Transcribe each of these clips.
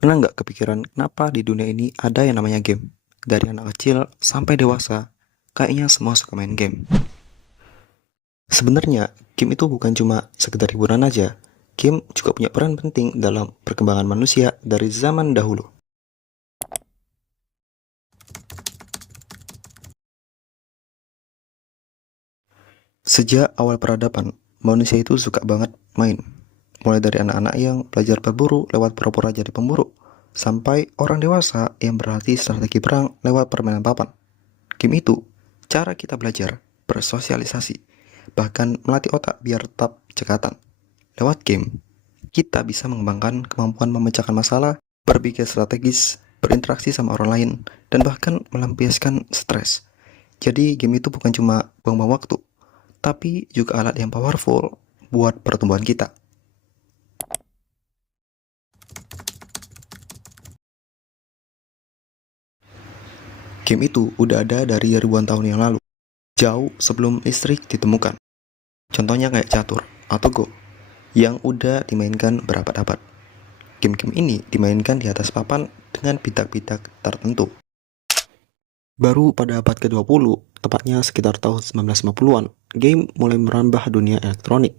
Pernah nggak kepikiran kenapa di dunia ini ada yang namanya game? Dari anak kecil sampai dewasa, kayaknya semua suka main game. Sebenarnya, game itu bukan cuma sekedar hiburan aja. Game juga punya peran penting dalam perkembangan manusia dari zaman dahulu. Sejak awal peradaban, manusia itu suka banget main. Mulai dari anak-anak yang belajar berburu lewat pura-pura jadi pemburu, sampai orang dewasa yang berlatih strategi perang lewat permainan papan. Game itu cara kita belajar, bersosialisasi, bahkan melatih otak biar tetap cekatan. Lewat game, kita bisa mengembangkan kemampuan memecahkan masalah, berpikir strategis, berinteraksi sama orang lain, dan bahkan melampiaskan stres. Jadi game itu bukan cuma buang-buang waktu, tapi juga alat yang powerful buat pertumbuhan kita. Game itu udah ada dari ribuan tahun yang lalu, jauh sebelum listrik ditemukan. Contohnya kayak catur atau Go, yang udah dimainkan berabad-abad. Game-game ini dimainkan di atas papan dengan bintang-bintang tertentu. Baru pada abad ke-20, tepatnya sekitar tahun 1950-an, game mulai merambah dunia elektronik.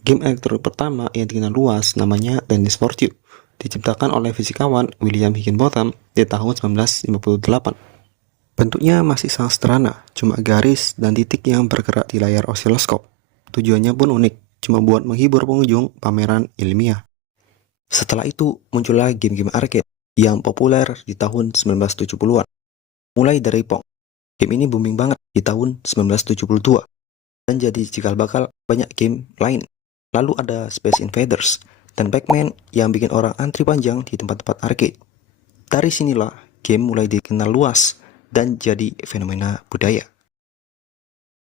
Game elektronik pertama yang dikenal luas namanya Tennis for Two, diciptakan oleh fisikawan William Higginbotham di tahun 1958. Bentuknya masih sangat sederhana, cuma garis dan titik yang bergerak di layar osiloskop. Tujuannya pun unik, cuma buat menghibur pengunjung pameran ilmiah. Setelah itu, muncullah game-game arcade yang populer di tahun 1970-an. Mulai dari Pong. Game ini booming banget di tahun 1972 dan jadi cikal bakal banyak game lain. Lalu ada Space Invaders dan Pac-Man yang bikin orang antri panjang di tempat-tempat arcade. Dari sinilah game mulai dikenal luas dan jadi fenomena budaya.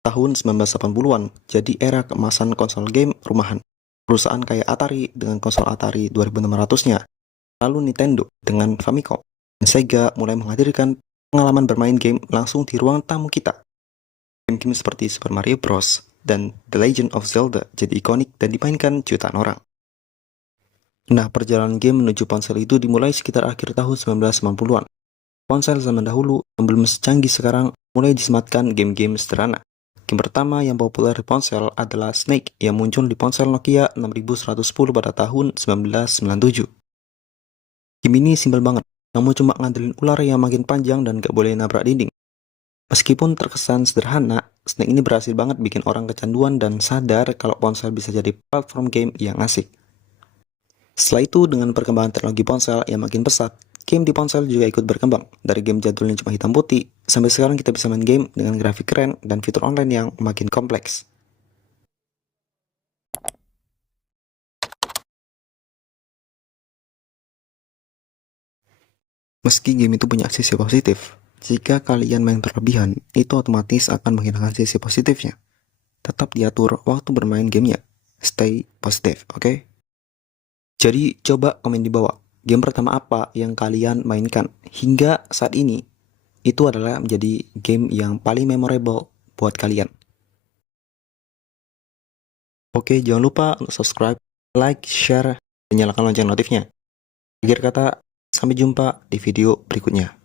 Tahun 1980-an jadi era keemasan konsol game rumahan. Perusahaan kayak Atari dengan konsol Atari 2600-nya, lalu Nintendo dengan Famicom, dan Sega mulai menghadirkan pengalaman bermain game langsung di ruang tamu kita. Game-game seperti Super Mario Bros. Dan The Legend of Zelda jadi ikonik dan dimainkan jutaan orang. Nah, perjalanan game menuju ponsel itu dimulai sekitar akhir tahun 1990-an. Ponsel zaman dahulu yang belum secanggih sekarang mulai disematkan game-game sederhana. Game pertama yang populer di ponsel adalah Snake yang muncul di ponsel Nokia 6110 pada tahun 1997. Game ini simpel banget, kamu cuma ngandelin ular yang makin panjang dan gak boleh nabrak dinding. Meskipun terkesan sederhana, Snake ini berhasil banget bikin orang kecanduan dan sadar kalau ponsel bisa jadi platform game yang asik. Setelah itu, dengan perkembangan teknologi ponsel yang makin pesat, game di ponsel juga ikut berkembang. Dari game jadul yang cuma hitam putih, sampai sekarang kita bisa main game dengan grafik keren dan fitur online yang makin kompleks. Meski game itu punya sisi positif, jika kalian main berlebihan, itu otomatis akan menghilangkan sisi positifnya. Tetap diatur waktu bermain gamenya. Stay positif, oke? Jadi coba komen di bawah, game pertama apa yang kalian mainkan hingga saat ini itu adalah menjadi game yang paling memorable buat kalian. Oke, jangan lupa untuk subscribe, like, share, dan nyalakan lonceng notifnya. Akhir kata, sampai jumpa di video berikutnya.